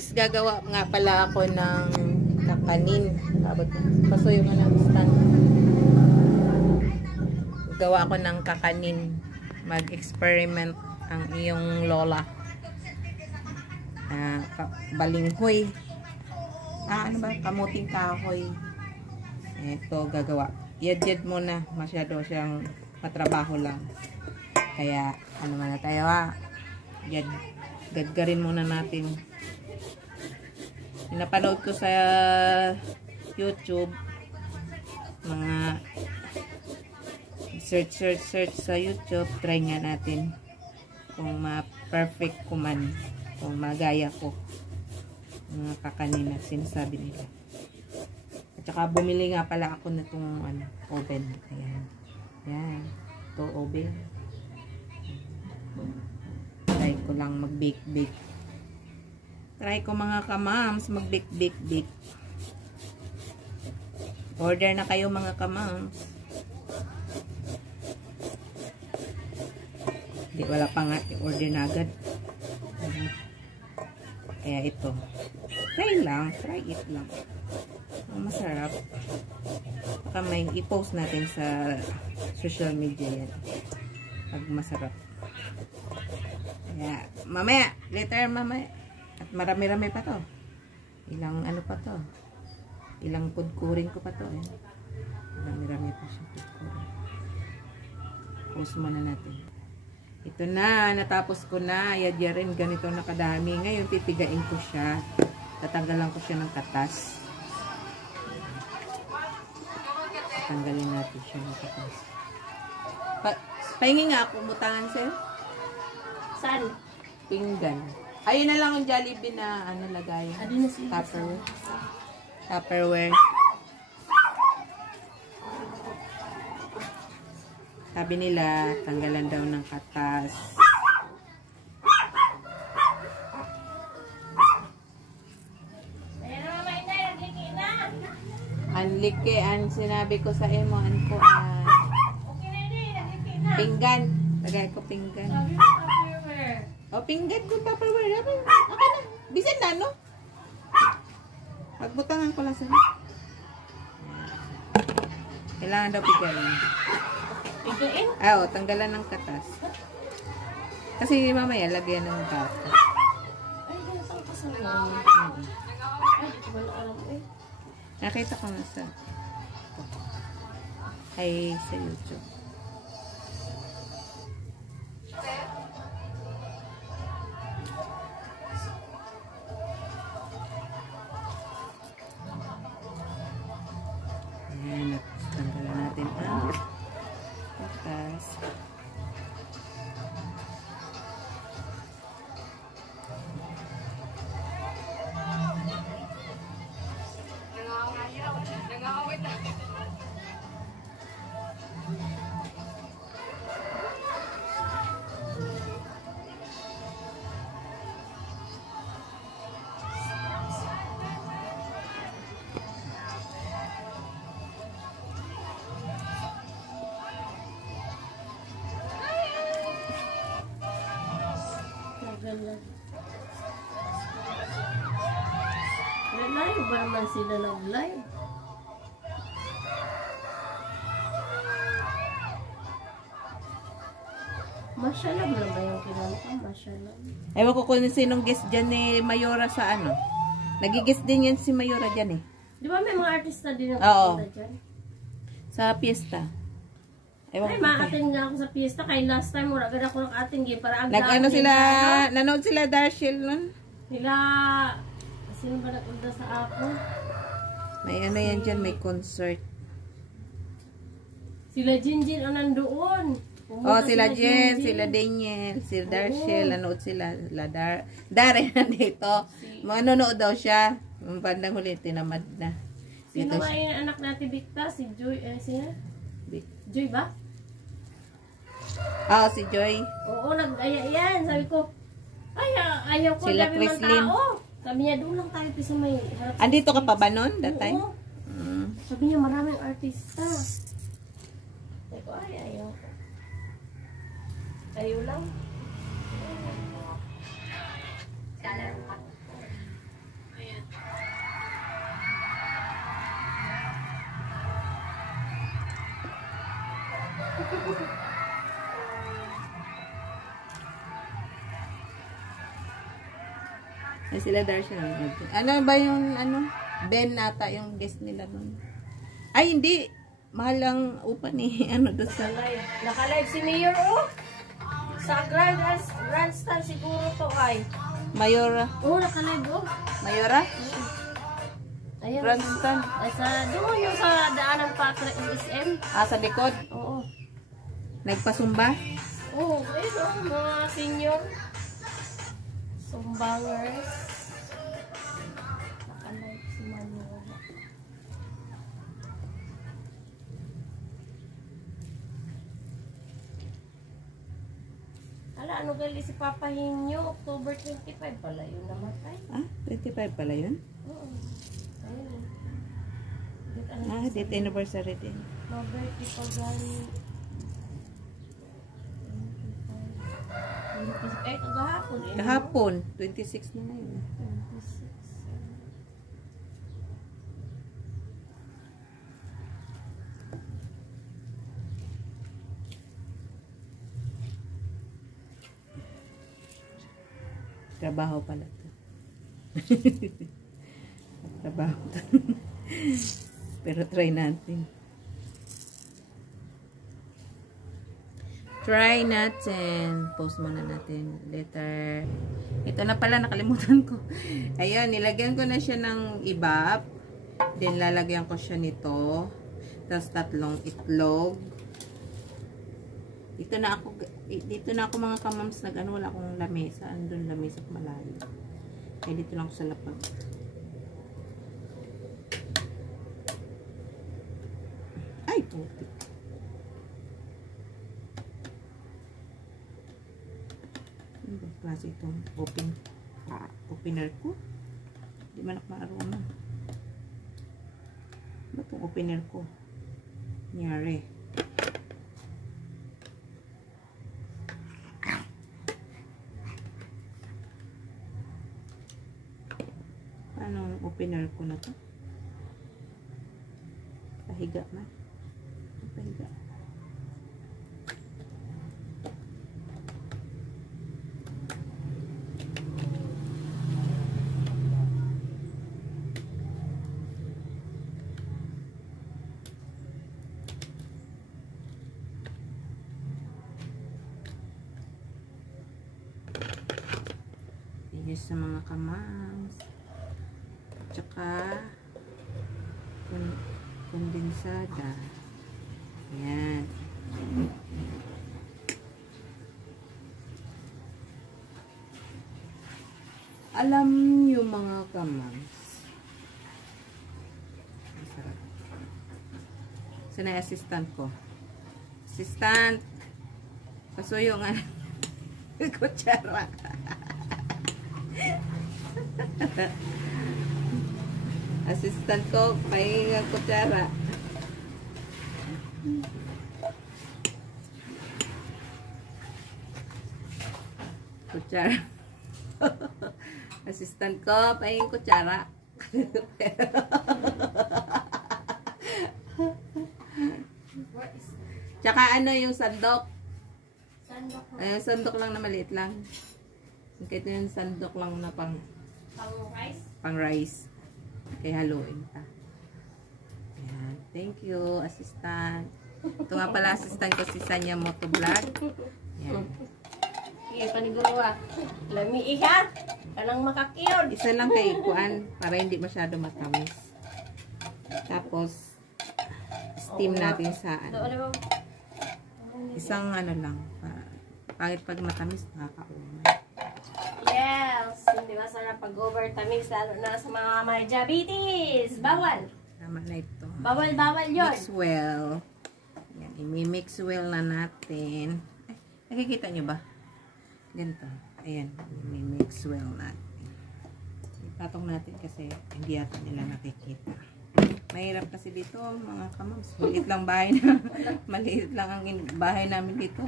guys, gagawa nga pala ako ng kakanin. Pasuyo nga ng stand. Gawa ako ng kakanin. Mag-experiment ang iyong lola. Balinghoy. Ano ba? Kamuting kahoy. Ito gagawa. Yad-yad muna. Masyado siyang matrabaho lang. Kaya, ano man na tayo gadgarin muna natin. Napanood ko sa YouTube, mga search sa YouTube, try nga natin kung ma-perfect ko man, kung magaya ko mga kakanin na sinasabi nila. At saka bumili nga pala ako na itong oven. Ayan. Ayan. Ito oven. Try ko lang mag-bake-bake. Try ko mga kamams mag-bake-bake-bake. Order na kayo mga kamams. Hindi, wala pa nga. Order na agad. Kaya ito. Try lang. Try it lang. Masarap. Baka may i-post natin sa social media yan. Pag masarap. Kaya, mamaya. Later mamaya. At marami-rami pa to. Ilang ano pa to. Ilang pudkurin ko pa to. Marami-rami pa siya pudkurin. Post muna natin. Ito na. Natapos ko na. Yadya rin. Ganito na kadami. Ngayon pipigain ko siya. Tatanggalan ko siya ng katas. Tanggalin natin siya ng katas. Pahingi nga ako. Butangan sir. Saan? Pinggan. Ayun na lang ang Jollibee na lagay. Tupperware. Sabi nila, tanggalan daw ng katas. Anliki, sinabi ko sa imo, pinggan. Lagay ko pinggan. O, pinggan ko Tupperware. Okay na. Bisan na, no? Magbutangan ko lang sila. Kailangan daw pigain. Pigain? Oo, tanggalan ng katas. Kasi mamaya, lagyan ng katas. Ay, ganito ang kasalanan. Ay, di ko wala alam eh. Nakita ko na sa YouTube. Ayan, tanggalan natin ang katas. Live ba naman sila nag-live? Mashallah ba yung kinanta? Mashallah. Ewan ko kung sinong guest dyan ni Mayora sa Nagigist din yan si Mayora dyan eh. Di ba may mga artista din ang kapunta dyan? Sa piyesta. Ay, ma-attend nga ako sa piyesta. Kaya last time, wala ganda ako nag-attend. Para ang nanood sila Darshil nun? Sino ba nag-unda sa ako? May yan dyan, may concert. Sila Jinjin ang nandoon. Sila Jen, sila Daniel, sila Darshil, nanood sila. Darren nandito. Manonood daw siya. Ang bandang huli, tinamad na. Sino ba yung anak natin, Victa? Si Joy, sino? Joy ba? Si Joy. Oo, nag-aya yan. Sabi ko, ayaw ko. Sila Chrislyn. Sabi niya, doon lang tayo sa may harap. Andito ka pa ba nun, that time? Sabi niya, maraming artista. Sabi ko, ayaw ko. Ayaw lang. Ay, sila Darcy nanonood. Ano ba yung, ano? Ben nata yung guest nila nun. Ay, hindi. Mahal lang upa ni, ano, doon sa... Naka-live si Mayor, oh. Sa Grandstand siguro to ay. Mayora. Oo, naka-live, oh. Mayora? Ayun. Grandstand. Ay, doon yung sa daanan pa SM. Ah, sa likod. Oo. Nagpasumba. Oo, ayun, oh. Mga senior. Sumbangers. Naka-live si Mayor. Ala, ano gali si Papa Hinyo? October 25 pala yun namatay. Ah, 25 pala yun? Oo. Ayun. Ah, date anniversary din. Mabirthday pa gani. 25. Eh, kagahapon eh. Kahapon, 26 na ngayon. 26. Trabaho pala to. Trabaho to. Pero try natin. Try natin. Post muna natin. Letter. Ito na pala, nakalimutan ko. Ayun, nilagyan ko na siya ng ibap. Then, lalagyan ko siya nito. Tapos, 3 itlog. Dito na ako mga kamams nag-ano, wala akong lamesa. Andun lamesa malayo. Kaya dito lang ako sa lapag. Ay, putik. Ano ba klase itong opener ko? Di man ako maaroma. Ano itong opener ko? Nyari. Anong opener ko na to? Pahiga na. Pahiga. Yes, sa mga kamams. Tsaka kondensada. Ayan. Alam niyo mga kamams. Masarap. Saan yung assistant ko? Assistant! Pasuyo nga. Kutsara. Assistant ko, pahinga kutsara. Kutsara. Assistant ko, pahinga kutsara. Tsaka ano yung sandok? Sandok. Yung sandok lang na maliit lang. Kahit yung sandok lang na pang rice? Pang rice. Kaya haluin ta. Ayan. Thank you, assistant. Ito nga pala, assistant ko si Sanya Motovlog. Ayan. Sige, paniguruwa. Lami iha. Kanang makakiyod. Isa lang kay kuan para hindi masyado matamis. Tapos, steam natin sa ano. Isang ano lang. Pangit pag matamis, nakakaumay. Yes! Hindi masarap pag-overtamis, lalo na sa mga may diabetes. Bawal! Tama na ito. Bawal yun. Mix well. Yan, i-mix well na natin. Ay, nakikita nyo ba? Ganito. Ayan, i-mix well natin. Ipatong natin kasi hindi yata nila nakikita. Mahirap kasi dito, mga kamams. Maliit lang bahay na. Maliit lang ang bahay namin dito.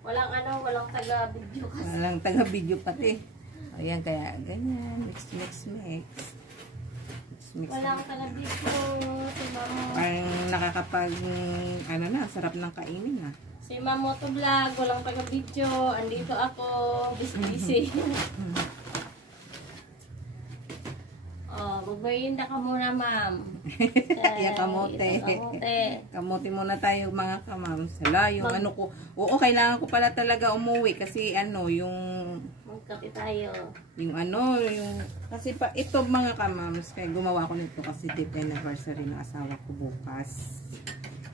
Walang taga-video kasi. Walang taga-video pati. Ayan, kaya ganyan. Mix. Walang taga-video. Si Mamo. Parang nakakapag, ano na, sarap ng kainin na. Si Mamo to vlog. Walang taga-video. Andito ako. Busy. Magmerienda ka muna, ma'am. Iya, kamote. Kamote muna tayo mga kamams. Hala, yung ano ko. Oo, kailangan ko pala talaga umuwi kasi ano, yung Magkape tayo. yung ano, yung kasi pa ito mga kamams, kaya gumawa ko nito kasi 10th anniversary ng asawa ko bukas.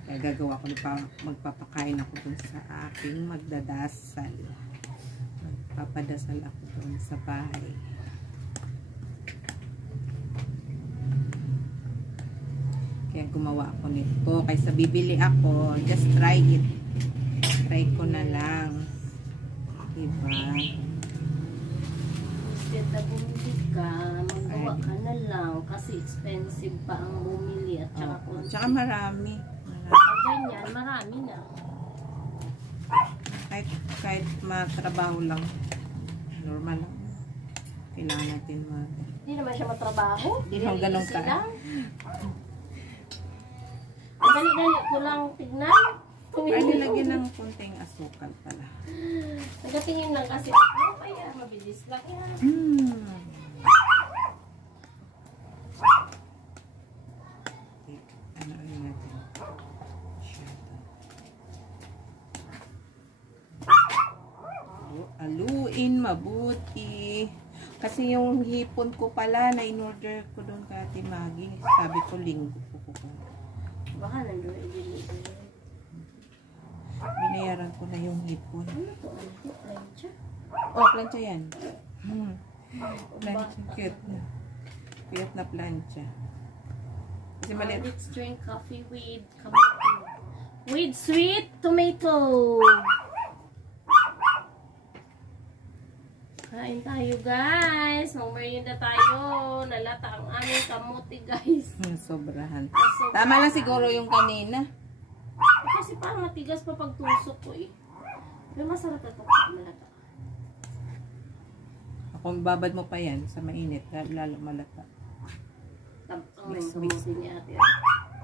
Kaya gagawa ko pa, magpapakain ako dun sa aking magdadasal. Magpapadasal ako dun sa bahay. Kaya gumawa ako nito. Kaysa bibili ako, just try it. Try ko na lang. Diba? Instead na bumili ka, magawa ka na lang kasi expensive pa ang bumili at saka Oh, konti. tsaka marami. Pag ganyan, marami na. Kahit matrabaho lang. Normal lang. Kailangan natin Hindi naman siya matrabaho. Hindi naman ganun ka. Ang dali-dali ko lang tignan. Ay, nilagyan ng konting asukal pala. Nagatingin lang kasi ako. Kaya mabilis lang yan. Ano natin? Aluin mabuti. Kasi yung hipon ko pala na in-order ko doon kay Ate Maggie. Sabi ko linggo ko kukuha. Baka nandun i-deliver. Binayaran ko na yung hipon. Ano to? Ano to? Plancha? Oh, plancha yan. Plancha. Cute. Cute na plancha. Kasi maliit. Let's drink coffee with kamote. With sweet tomato. Kain tayo guys. Mag-merienda tayo. Nalata ang aming kamote guys. Sobrahan. Tama lang siguro yung kanina. Kasi parang matigas pa pagtusok ko eh. Pero masarap na ito malata. Kung babad mo pa yan sa mainit, lalo malata. Mix ni ate.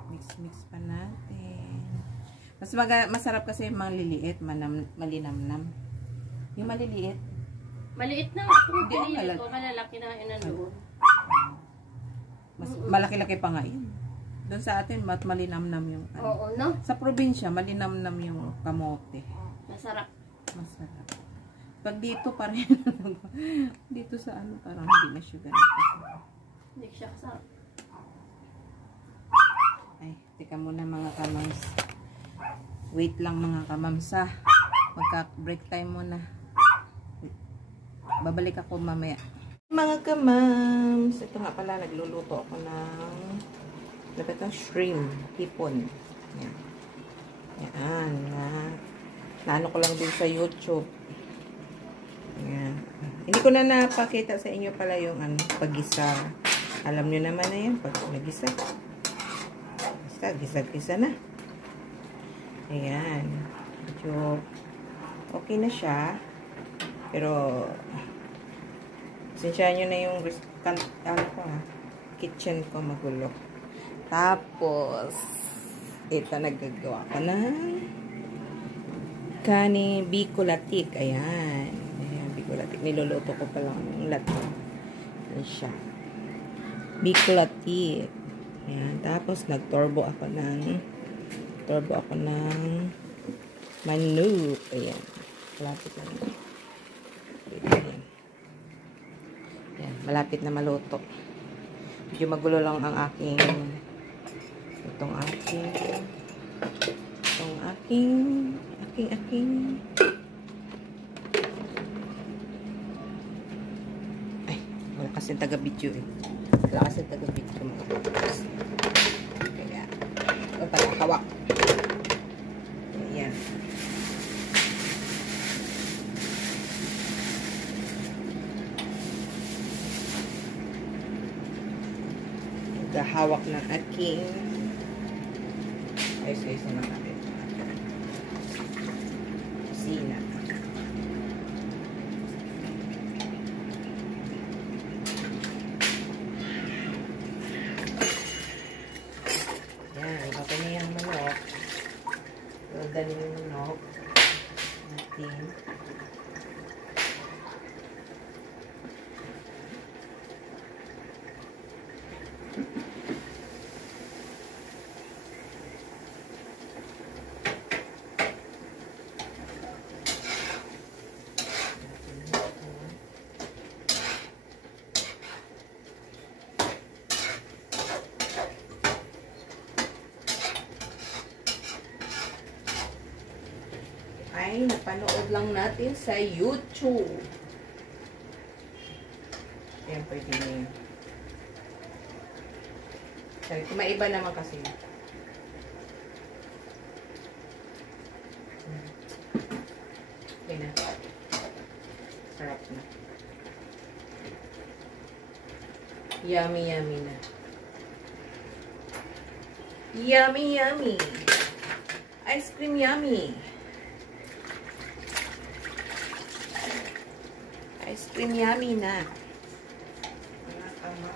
Mix pa natin. Masarap kasi yung maliliit, malinamnam. Yung maliliit. Maliit na ako. Hindi, Pinili ko. Malalaki na inandoon. Malaki-laki pa nga yun. Doon sa atin, malinamnam yung ano. Oo, no? Sa probinsya, malinamnam yung kamote. Masarap. Masarap. Pag dito pa rin, dito sa ano, parang hindi na siya ganun kasarap. Hindi siya kasarap. Ay, teka muna mga kamams. Wait lang mga kamams ha. Magka-break time muna. Babalik ako mamaya. Mga kamams, ito nga pala, nagluluto ako ng shrimp, hipon. Yan. Yan. Naano ko lang din sa YouTube. Yan. Hindi ko na napakita sa inyo pala yung paggisa. Alam nyo naman na yan, pag nagisa. Basta, gisa-gisa na. Ayan. Medyo okay na siya. Pero, sinsyahan nyo na yung kitchen ko magulo. Tapos, ito nagagawa ko ng kanin bicolatik. Ayan. Ayan, bicolatik. Niluluto ko pa lang ng lahat. Ayan siya. Bicolatik. Ayan. Tapos, nagturbo ako ng manok. Ayan. Malapit na. Ayan. Ayan. Malapit na maluto. Medyo magulo lang ang aking ay, wala kasing taga-video eh. Wala kasing taga-video mga kapatid. Kaya, ito pala, hawak. Ayan. Hawak ng aking ayos-ayos naman natin kusina. Yan, iba pa niya yung manok. Dali yung manok natin. Ay, napanood lang natin sa YouTube. Ayan, pwede na yun. Sorry, maiba naman kasi. Okay na. Sarap na. Yummy, yummy na. Yummy, yummy. Ice cream yummy. Ice cream yummy na. Mga kama.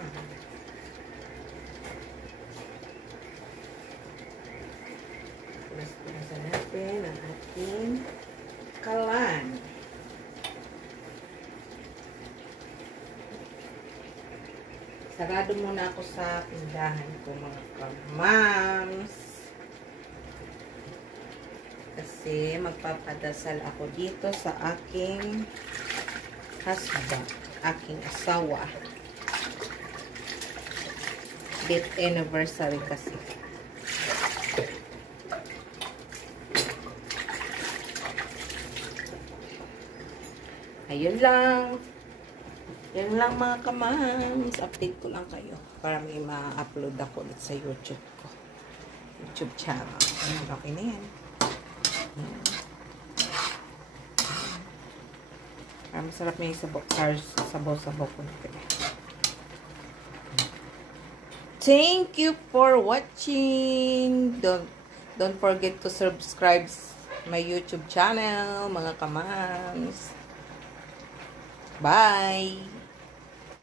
Punas-punasan natin ang ating kalan. Sarado muna ako sa pindahan ko mga kamams. Kasi magpapadasal ako dito sa aking husband, aking asawa. Date anniversary kasi. Ayun lang. Yan lang mga kamams. Update ko lang kayo para may ma-upload ako ulit sa YouTube ko. YouTube channel. Okay na yan. Masarap na yung sabaw-sabaw ko. Thank you for watching. Don't forget to subscribe my YouTube channel, mga kamams. Bye!